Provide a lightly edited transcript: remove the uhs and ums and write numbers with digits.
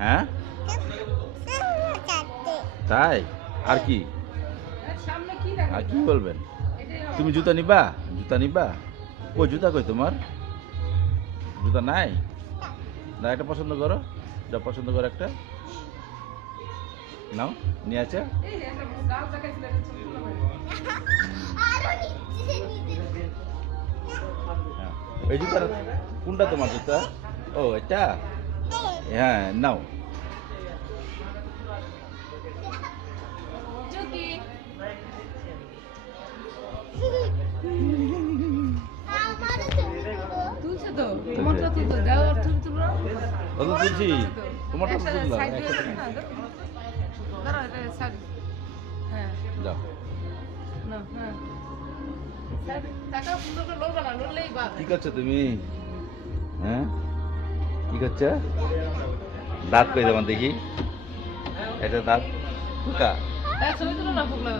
হ্যাঁ তাই আর কি আর কি বলবেন? তুমি জুতা নিবা? জুতা নিবা? কই জুতা কই তোমার? জুতা নাই? না একটা পছন্দ করো, যা পছন্দ করো একটা নাও, নিয়ে আছে। এই জুতা কোনটা তোমার জুতা? ও এটা, হ্যাঁ নাও। তুলছে তো তোমারটা তুলতো দাও আর তুমি তুলো কত তুলছি? তোমারটা তো তুললাম একসাথে। দাঁড়া এটা সাইড হ্যাঁ যাও না হ্যাঁ সাইড টাকা সুন্দর করে লড়বা না লড়লেই বাদ কি করছো তুমি? হ্যাঁ কি করছো? দাঁত কই দেবেন দেখি, এটা দাঁত ফুকা। ছবি তুলো না ফুকলা